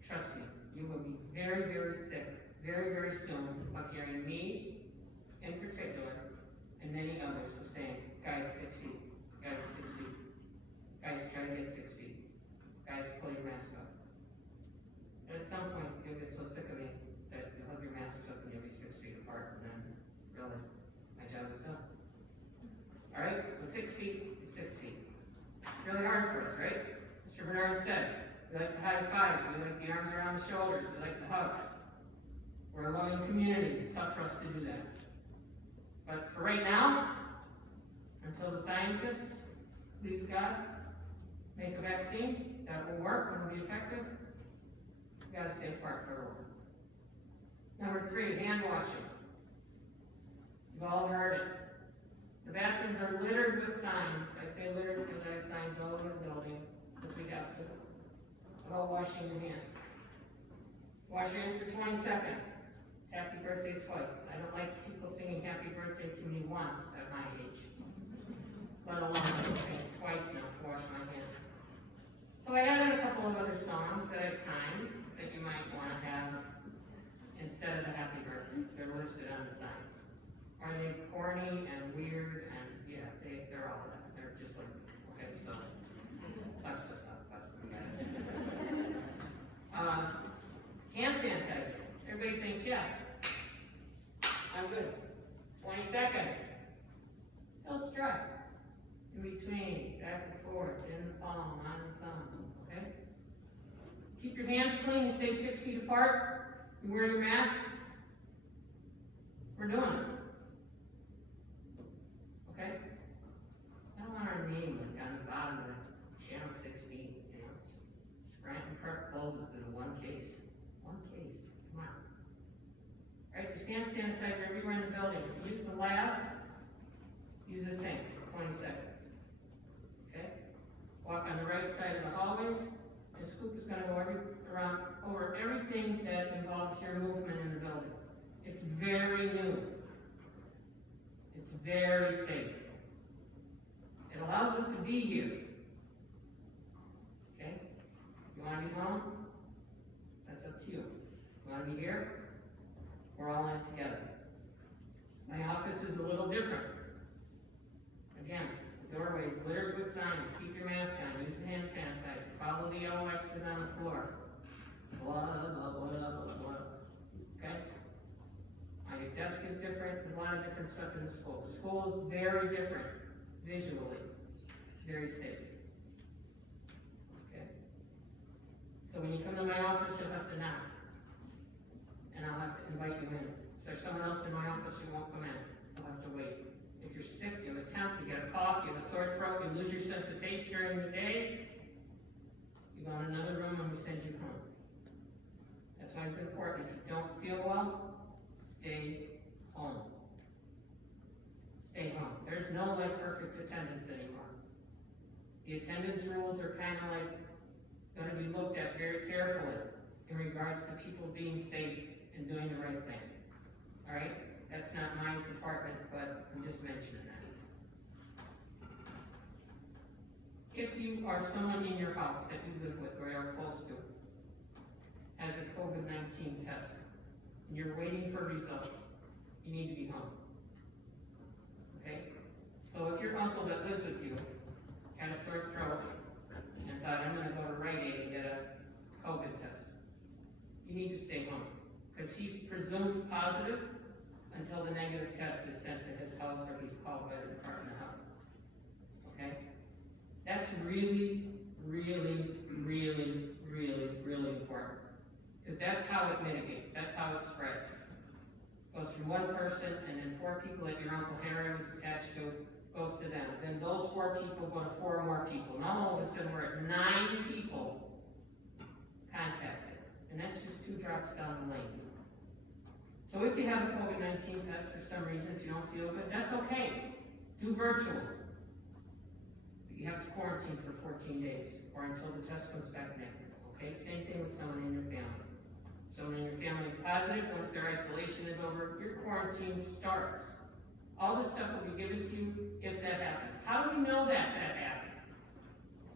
Trust me, you will be very, very sick very, very soon of hearing me in particular and many others of saying, guys, 6 feet, guys, 6 feet, guys, try to get 6 feet, guys, pull your mask up. And at some point, you'll get so sick of me that you'll have your masks up and you'll be 6 feet apart, and then really, my job is done. All right, so 6 feet is 6 feet. It's really hard for us, right? Mr. Bernard said, we like the high fives, we like the arms around the shoulders, we like the hug. We're a loving community, it's tough for us to do that. But for right now, until the scientists, please God, make a vaccine that will work and will be effective, we gotta stay apart for a while. Number 3, hand washing. You've all heard it. The bathrooms are littered with signs. I say littered because I have signs all over the building, because we have to. About washing your hands. Wash your hands for 20 seconds. It's happy birthday twice. I don't like people singing happy birthday to me once at my age. Let alone saying twice now to wash my hands. So I added a couple of other songs that I timed that you might want to have instead of the happy birthday. They're listed on the signs. Are they corny and weird and yeah, they're all that. They're just like, okay, so it sucks to suck, but hand sanitizer. Everybody thinks, yeah, I'm good. 20 seconds. Till it's dry. In between, back and forth, in the palm, on the thumb, okay? Keep your hands clean, you stay 6 feet apart, you wear your mask. We're doing it. Okay? I don't want our name like on the bottom of channel 16, you know. Scranton Prep closes in one case. One case. Come on. Alright, just hand sanitizer everywhere in the building. If you use the lab, use the sink for 20 seconds. Okay? Walk on the right side of the hallways, and Scoop is going to go over everything that involves your movement in the building. It's very new. It's very safe. It allows us to be here. Okay? You want to be home? That's up to you. You want to be here? We're all in it together. My office is a little different. Again, the doorway is littered with signs. Keep your mask on. Use the hand sanitizer. Follow the yellow X's on the floor. Blah, blah, blah, blah, blah, blah. Okay? Your desk is different. There's a lot of different stuff in the school. The school is very different visually. It's very safe. Okay? So when you come to my office, you'll have to knock. And I'll have to invite you in. If there's someone else in my office, you won't come in. You'll have to wait. If you're sick, you have a temp, you get a cough, you have a sore throat, you lose your sense of taste during the day, you go in another room and we send you home. That's why it's important. If you don't feel well, stay home. Stay home. There's no like perfect attendance anymore. The attendance rules are kind of like going to be looked at very carefully in regards to people being safe and doing the right thing. All right? That's not my department, but I'm just mentioning that. If you are someone in your house that you live with or are close to has a COVID-19 test, and you're waiting for results, you need to be home. Okay? So if your uncle that lives with you had a sore throat and thought, I'm going to go to Rite Aid and get a COVID test, you need to stay home. Because he's presumed positive until the negative test is sent to his house or he's called by the Department of Health. Okay? That's really, really, really, really, really important. Because that's how it mitigates. That's how it spreads. It goes from one person, and then 4 people that your Uncle Harry was attached to goes to them. Then those 4 people go to 4 more people. Now all of a sudden we're at 9 people contacted. And that's just 2 drops down the lane. So if you have a COVID-19 test for some reason, if you don't feel good, that's okay. Do virtual. But you have to quarantine for 14 days or until the test comes back negative, Okay, same thing with someone in your family. Someone in your family is positive, once their isolation is over, your quarantine starts. All this stuff will be given to you if that happens. How do we know that happened?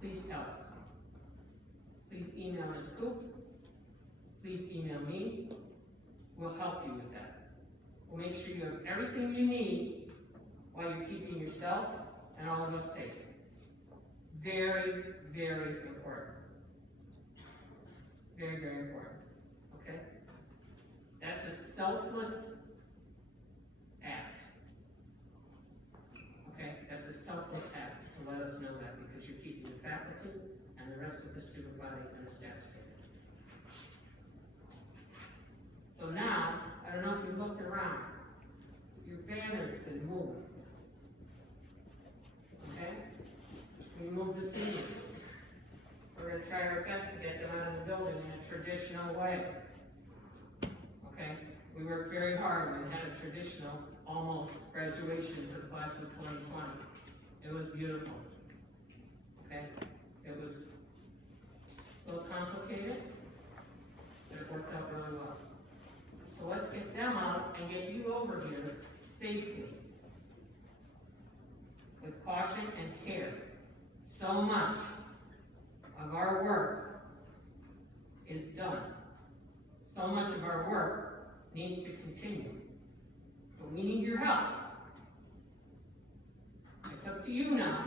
Please tell us. Please email Ms. Coop. Please email me. We'll help you with that. We'll make sure you have everything you need while you're keeping yourself and all of us safe. Very, very important. Very, very important. Okay? That's a selfless act. Okay? That's a selfless act to let us know that, because you're keeping the faculty and the rest of the student body and the staff safe. So now, I don't know if you looked around. Your banner's been moved. Okay? We moved the seniors. We're going to try our best to get them out of the building in a traditional way. Okay? We worked very hard and had a traditional, almost, graduation for the class of 2020. It was beautiful. Okay? It was a little complicated, but it worked out really well. So let's get them out and get you over here safely, with caution and care. So much of our work is done. So much of our work needs to continue. But we need your help. It's up to you now.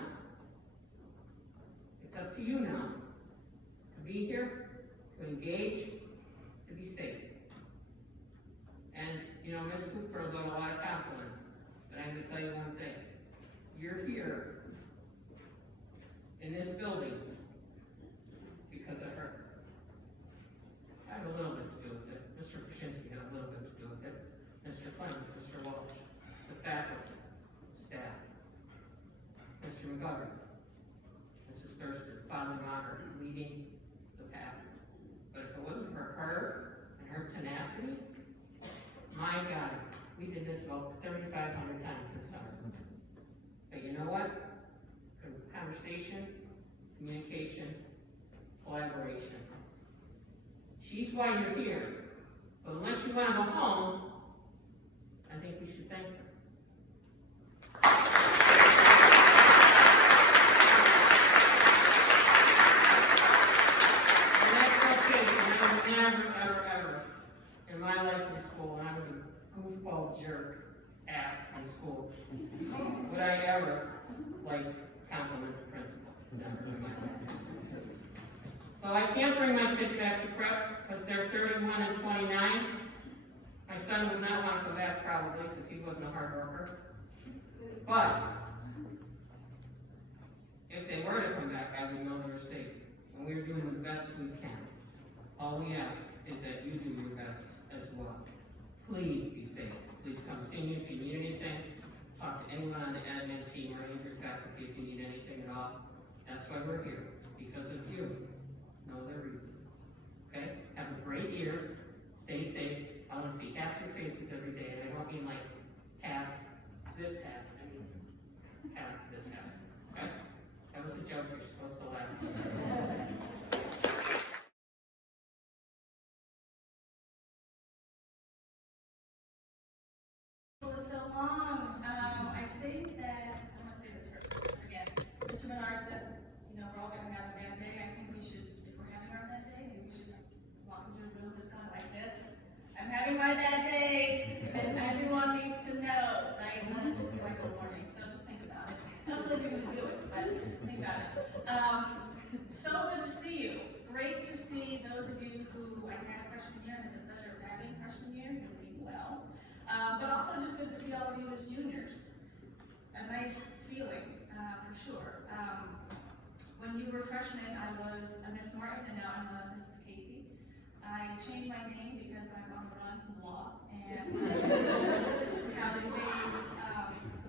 It's up to you now to be here, to engage, to be safe. And, you know, Ms. Coop throws out a lot of compliments, but I'm going to tell you one thing. You're here in this building because of her. I have a little bit to do with it. Mr. Krasinski had a little bit to do with it. Mr. Clemens, Mr. Walsh, the faculty, staff, Mr. McGovern, Mrs. Thurston, Father Maher, leading the path. But if it wasn't for her and her tenacity, my God, we did this about 3,500 times this summer. But you know what? Conversation, communication, collaboration. She's why you're here. So unless you want to go home, I think we should thank her. And that's okay, because I was never, ever in my life in school, when I was a goofball jerk ass in school, would I ever, compliment the principal. Never in my life. So I can't bring my kids back to prep, because they're 31 and 29. My son would not want to come back, probably, because he wasn't a hard worker. But if they were to come back, I would know they're safe. And we're doing the best we can. All we ask is that you do your best as well. Please be safe. Please come see me if you need anything. Talk to anyone on the admin team or any of your faculty if you need anything at all. That's why we're here, because of you. No other reason. Okay? Have a great year. Stay safe. I want to see half your faces every day, and I don't mean like half this half. I mean half this half. Okay? That was a joke. You're supposed to laugh. So long. I think that, I'm going to say this first. Again, Mr. Menard said, you know, we're all going to have a bad day. I think we should, if we're having our bad day, maybe we should walk into a room just kind of like this. I'm having my bad day, and everyone needs to know, right? Not just be like a warning, so just think about it. Hopefully we're going to do it, but think about it. So good to see you. Great to see those of you who I had freshman year and had the pleasure of having freshman year. You're doing well. But also just good to see all of you as juniors. A nice feeling, for sure. When you were freshmen, I was a Miss Martin, and now I'm a Mrs. Catie. I changed my name because I'm on the run from law, and how they made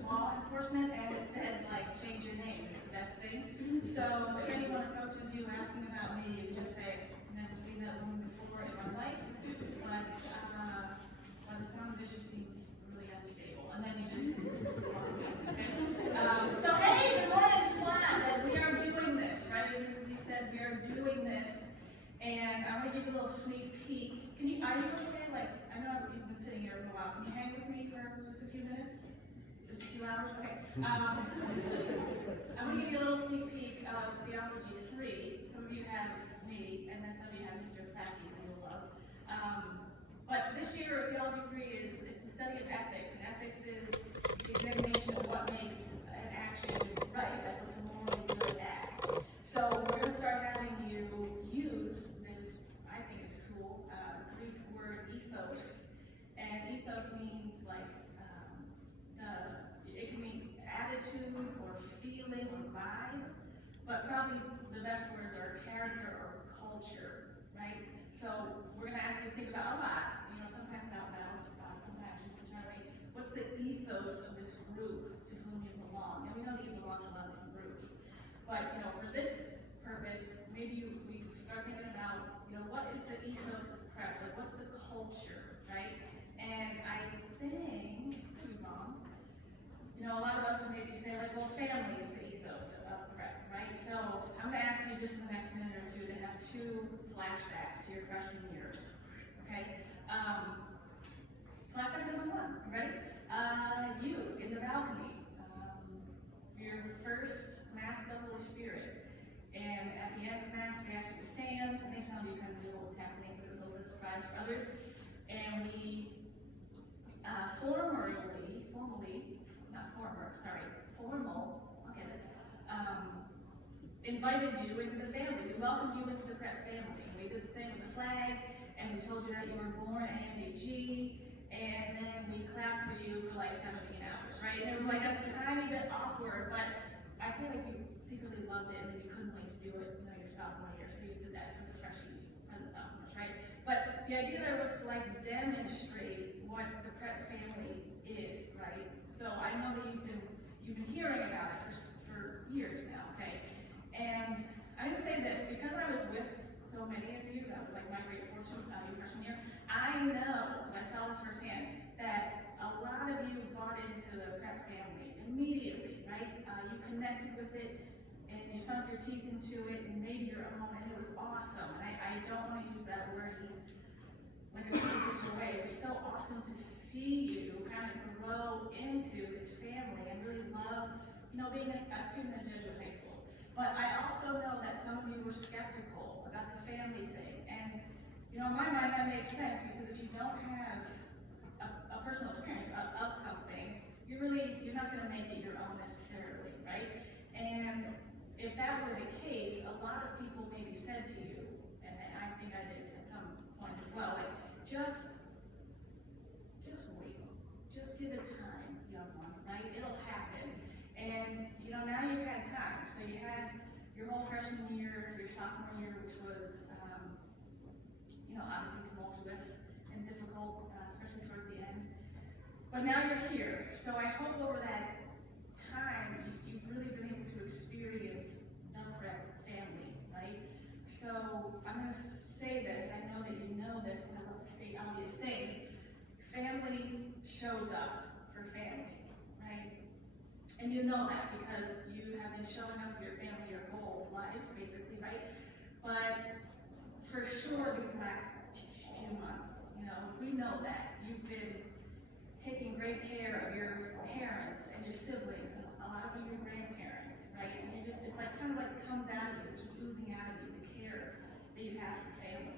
law enforcement, and it said, change your name, it's the best thing. So if anyone approaches you asking about me, you can just say, never seen that woman before in my life, but the sound of it just seems really unstable, and then you just so hey, good morning, squad. We are doing this, right? As he said, we are doing this, and wow, can you hang with me for just a few minutes? Just a few hours? Okay. I'm going to give you a little sneak peek of Theology 3. Some of you have me, and then some of you have Mr. Catie, who you'll love. But this year, Theology 3 is the study of ethics, and ethics is the examination of what makes an action right, like what's a morally good act. So we're going to start having you use this, I think it's cool, Greek word ethos. And ethos means like, it can mean attitude or feeling or vibe, but probably the best words are character or culture, right? So we're going to ask you to think about a lot, sometimes out loud, sometimes just internally, what's the ethos of this group to whom you belong? And we know that you belong to a lot of different groups, but for this purpose, maybe we start thinking about, what is the ethos of prep? Like, what's the culture, right? And I think, a lot of us would maybe say, like, well, family's the ethos of prep, right? So I'm going to ask you just in the next minute or two to have 2 flashbacks to your freshman year, okay? Flashback number 1, you ready? You in the balcony, your first Mass of the Holy Spirit. And at the end of Mass, we asked you to stand. I think some of you kind of knew what was happening, but it was a little bit of a surprise for others. And we invited you into the family. We welcomed you into the Prep family. We did the thing with the flag, and we told you that you were born AMAG, and then we clapped for you for like 17 hours, right? And it was like a tiny bit awkward, but I feel like you secretly loved it, and then you couldn't wait to do it, your sophomore year, so you did that for the freshies and the sophomores, right? But the idea there was to like demonstrate what the Prep family is, right? So I know that you've been hearing about it for years now, okay? And I'm gonna say this, because I was with so many of you, that was like my great fortune your freshman year, I know, I saw this firsthand, that a lot of you bought into the Prep family immediately, right? You connected with it, and you sunk your teeth into it, and made your own, and it was awesome. And I don't want to use that word when it's taken away. It was so awesome to see you kind of grow into this family and really love, being a student at Jesuit high school. But I also know that some of you were skeptical about the family thing. And, in my mind, that makes sense, because if you don't have a personal experience of something, you're not going to make it your own necessarily, right? And if that were the case, a lot of people maybe said to you, and I think I did at some points as well, like, just wait. Just give it time, young one, right? It'll happen. And, now you've had time. So you had your whole freshman year, your sophomore year, which was, obviously tumultuous and difficult, especially towards the end. But now you're here. So I hope over that time, you've really been able to experience the Prep family, right? So I'm going to say this. I know that you know this, but I love to state obvious things. Family shows up for family, right? And you know that because you have been showing up for your family your whole lives, basically, right? But for sure, these last few months, we know that you've been taking great care of your parents and your siblings, and a lot of you your grandparents, right? And it's like kind of like it comes out of you, it's just oozing out of you, the care that you have for family.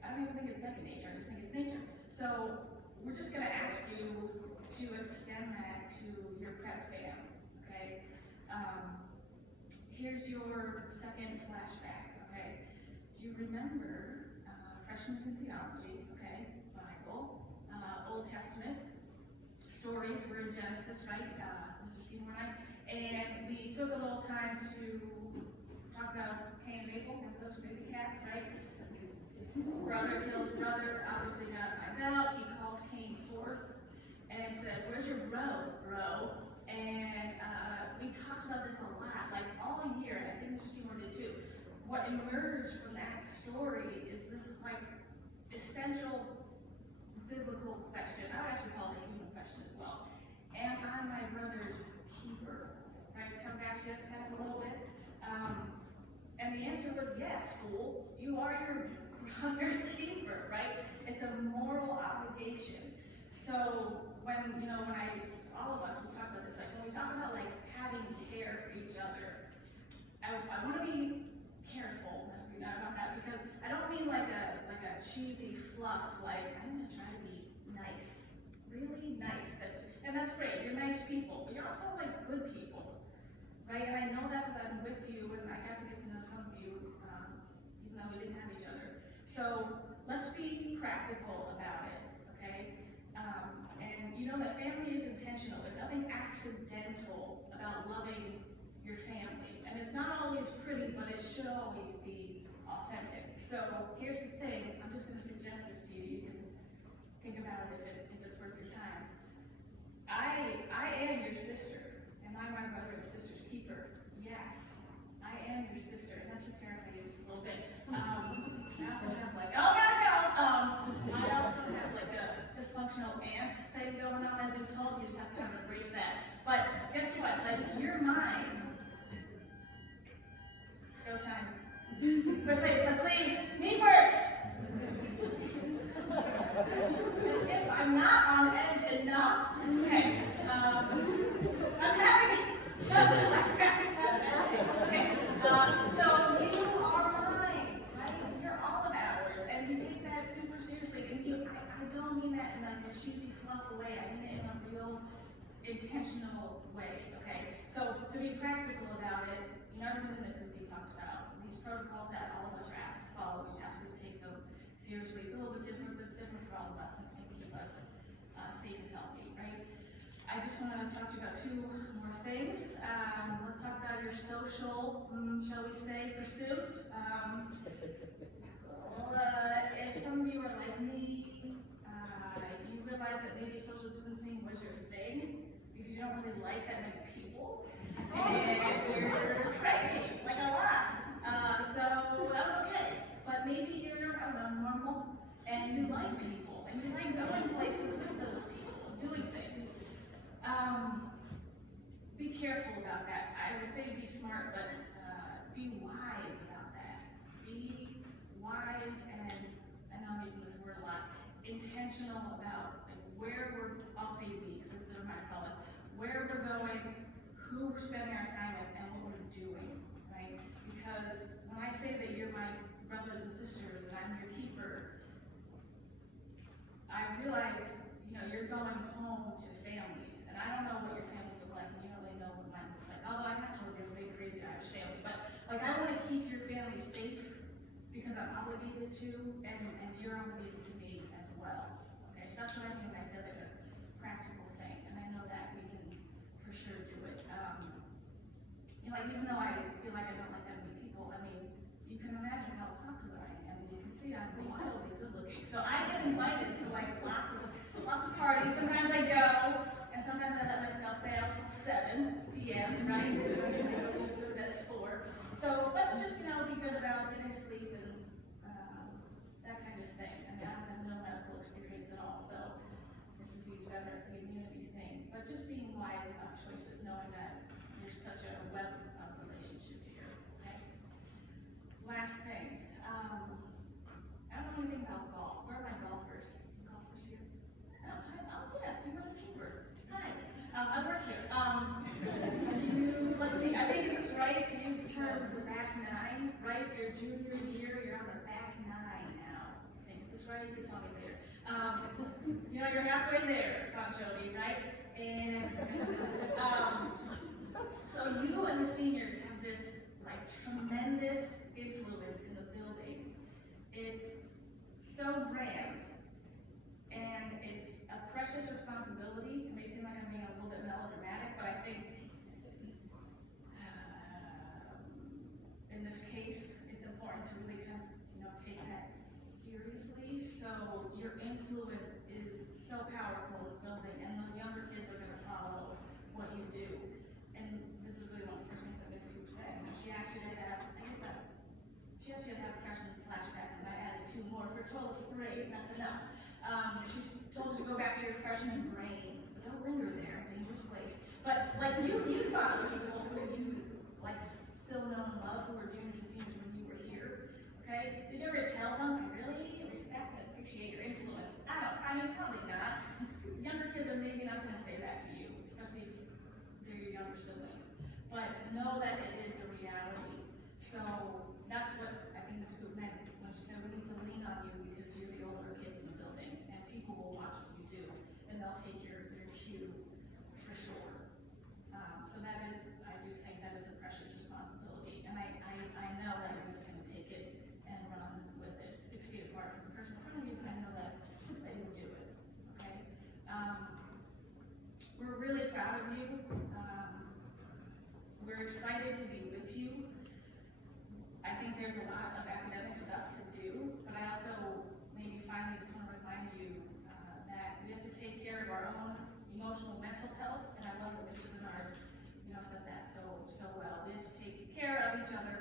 I don't even think it's second nature, I just think it's nature. So we're just gonna ask you to extend that to your Prep fam, okay? Here's your second flashback, okay? Do you remember freshman in theology, okay? Bible, Old Testament, stories, we're in Genesis, right? Mr. Seymour and I. And we took a little time to talk about Cain and Abel, remember those crazy cats, right? Brother kills brother, obviously God finds out, he calls Cain forth, and it says, where's your bro? And we talked about this a lot, like all year, and I think Mr. Seymour did too. What emerged from that story is this like essential biblical question. I would actually call it a human question as well. Am I my brother's keeper? Right, come back to it kind of a little bit. And the answer was yes, fool. You are your brother's keeper, right? It's a moral obligation. So when, all of us, we talk about this, like when we talk about like having care for each other, I want to be careful as we know about that, because I don't mean like a cheesy fluff, like I'm going to try to be nice, really nice. And that's great, you're nice people, but you're also like good people, right? And I know that because I've been with you and I got to get to know some of you, even though we didn't have each other. So let's be practical about it, okay? And you know that family is intentional. There's nothing accidental about loving your family. And it's not always pretty, but it should always be authentic. So here's the thing, I'm just going to suggest this to you. You can think about it if it's worth your time. I am your sister. Am I my brother and sister's keeper? Yes, I am your sister. And that should terrify you just a little bit. I also have like, oh no, I also have like a dysfunctional aunt thing going on. I've been told you just have to kind of embrace that. But guess what? Like, you're mine. It's go time. Quickly, let's leave. Me first. As if I'm not on edge enough. Okay. I'm having. Okay. So you are mine, right? You're all of ours, and we take that super seriously. And I don't mean that in a cheesy, fluff way. I mean it in a real, intentional way. Okay. So to be practical about it, everything this is he talked about. These protocols that all of us are asked to follow, we just ask you to take them seriously. It's a little bit different, but it's different for all of us. It's going to keep us safe and healthy, right? I just want to talk to you about two more things. Let's talk about your social, shall we say, pursuits. If some of you are like me, you realize that maybe social distancing was your thing because you don't really like that many people. And you're cranky, like a lot. So that was okay. But maybe you're, I don't know, normal, and you like people, and you like going places with those people, doing things. Be careful about that. I would say be smart, but be wise about that. Be wise, and I know I'm using this word a lot, intentional about like, where we're, I'll say we, because this is my promise, where we're going, who we're spending our time with, and what we're doing, right? Because when I say that you're my brothers and sisters and I'm your keeper, I realize, you're going home to families, and I don't know what your families look like, and you don't really know what mine looks like, although I'm not totally a big crazy Irish family, but like I want to keep your family safe because I'm obligated to, and you're obligated to me as well. Okay, so that's what I mean when I say like a practical thing, and I know that we can for sure do it. Even though I feel like I don't like that many people, I mean, you can imagine how popular I am, and you can see I'm wildly good looking. So I get invited to like lots of parties. Sometimes I go, and sometimes I let myself stay out till 7 p.m., right? I always go to bed at 4. So let's just, be good about getting sleep and that kind of thing. I mean, I have no medical experience at all, so this is used better for the immunity thing. But just being wise about choices, knowing that there's such a web of relationships here, okay? Last thing, I don't know anything about golf. Where are my golfers? Golfers here? Oh, yes, you were the paper. Hi, I work here. Let's see, I think this is right to use the term the back nine, right? Your junior year, you're on the back 9 now. I think, is this right? You can tell me later. You're halfway there, Bon Jovi, right? And so you and the seniors have this like tremendous influence in the building. It's so grand, and it's a precious responsibility. It may seem like I'm being a little bit melodramatic, but I think in this case, it's important to really kind of, take that seriously. So your influence is so powerful in the building, and those younger kids are going to follow what you do. And this is really one of the first things that Ms. Cooper said. She asked you to have, she asked you to have a freshman flashback, and I added 2 more for a total of 3, and that's enough. She told you to go back to your freshman brain, but don't linger there, dangerous place. But like you thought of people who you like still know and love, who were juniors and seniors when you were here. Okay? Did you ever tell them, I really respect and appreciate your influence? I mean, probably not. excited to be with you. I think there's a lot of academic stuff to do, but I also maybe finally just want to remind you that we have to take care of our own emotional, mental health, and I love that Mr. Bernard, said that so well. We have to take care of each other